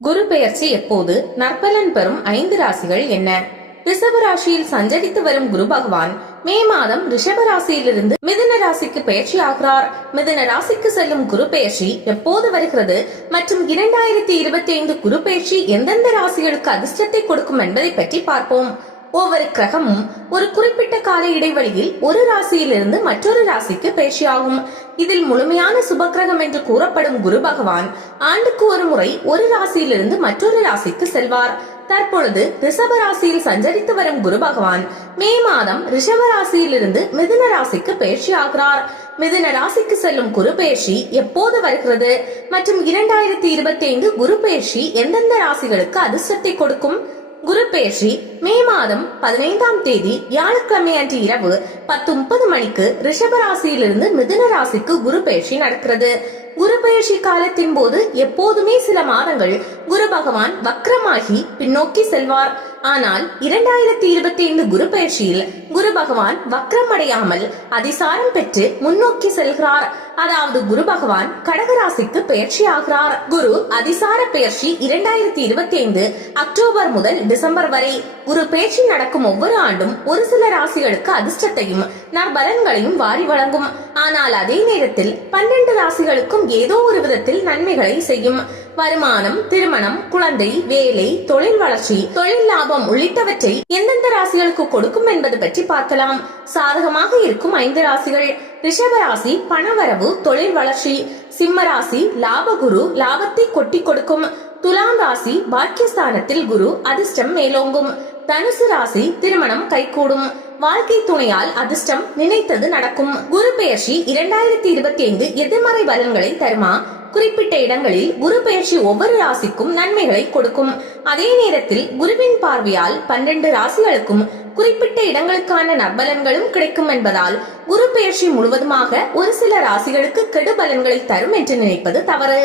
குரு பெயர்ச்சி எப்போது? நற்பலன் பெறும் 5 ராசிகள் என்ன? ரிஷப ராசியில் சஞ்சரித்து வரும் குரு பகவான் மே மாதம் ரிஷப ராசியிலிருந்து மிதுன ராசிக்கு பெயர்ச்சி ஆகிறார். மிதுன ராசிக்கு செல்லும் குரு பெயர்ச்சி எப்போது வருகிறது மற்றும் 2025 குரு பெயர்ச்சி எந்தெந்த ராசிகளுக்கு அதிர்ஷ்டத்தை கொடுக்கும் என்பதை பற்றி பார்ப்போம். ஒவ்வொரு கிரகமும் ஒரு குறிப்பிட்ட கால இடைவெளியில் ஒரு ராசியிலிருந்து மற்றொரு ராசிக்கு பயிற்சியாகும். இதில் முழுமையான சுபக்கிரகம் என்று கூறப்படும் குரு பகவான் ஆண்டுக்கு ஒரு முறை ஒரு ராசியிலிருந்து மற்றொரு ராசிக்கு செல்வார். தற்பொழுது ரிஷப ராசியில் சஞ்சரித்து வரும் குரு பகவான் மே மாதம் ரிஷப ராசியிலிருந்து மிதுன ராசிக்கு பயிற்சி ஆகிறார். மிதுன ராசிக்கு செல்லும் குரு பெயர்ச்சி எப்போது வருகிறது மற்றும் 2025 குரு பெயர்ச்சி எந்தெந்த ராசிகளுக்கு அதிர்ஷ்டத்தை கொடுக்கும்? குரு பெயர்ச்சி மே மாதம் 15ஆம் தேதி வியாழக்கிழமை அன்று இரவு 10:30 மணிக்கு ரிஷப ராசியிலிருந்து மிதுன ராசிக்கு குரு பெயர்ச்சி நடக்கிறது. குரு பெயர்ச்சி காலத்தின் போது எப்போதுமே சில மாதங்கள் குரு பகவான் வக்ரமாகி பின்னோக்கி செல்வார். ஆனால் 2025 குரு பெயர்ச்சியில் குரு பகவான் வக்ரம் அடையாமல் அதிசாரம் பெற்று முன்னோக்கி செல்கிறார். அதாவது குரு பகவான் கடகராசிக்கு பெயர்ச்சி ஆகிறார். குரு அதிசார பெயர்ச்சி 2025 அக்டோபர் முதல் டிசம்பர் வரை. குரு பெயர்ச்சி நடக்கும் ஒவ்வொரு ஆண்டும் ஒரு சில ராசிகளுக்கு அதிர்ஷ்டத்தையும் நற்பலன்களையும் வாரி வழங்கும். ஆனால் அதே நேரத்தில் 12 ராசிகளுக்கும் ஏதோ ஒரு விதத்தில் நன்மைகளை செய்யும். வருமானம், திருமணம், குழந்தை, வேலை, தொழில் வளர்ச்சி, தொழில் லாபம் உள்ளிட்டவற்றை எந்தெந்த ராசிகளுக்கு கொடுக்கும் என்பது பற்றி பார்க்கலாம். சாதகமாக இருக்கும் 5 ராசிகள்: ரிஷப ராசி பணவரவு, தொழில் வளர்ச்சி; சிம்ம ராசி லாபகுரு, லாபத்தை கொட்டி கொடுக்கும்; துலாம் ராசி பாக்கியஸ்தானத்தில் குரு, அதிர்ஷ்டம் மேலோங்கும்; தனுசு ராசி திருமணம் கைகூடும்; வாழ்க்கை துணையால் அதிர்ஷ்டம் நினைத்தது நடக்கும். குரு பெயர்ச்சி 2025 எதிர்மறை பலன்களை தருமா? குறிப்பிட்ட இடங்களில் குரு பெயர்ச்சி ஒவ்வொரு ராசிக்கும் நன்மைகளை கொடுக்கும். அதே நேரத்தில் குருவின் பார்வையால் 12 ராசிகளுக்கும் குறிப்பிட்ட இடங்களுக்கான நற்பலன்களும் கிடைக்கும் என்பதால் குரு பெயர்ச்சி முழுவதுமாக ஒரு சில ராசிகளுக்கு கெடு பலன்களை தரும் என்று நினைப்பது தவறு.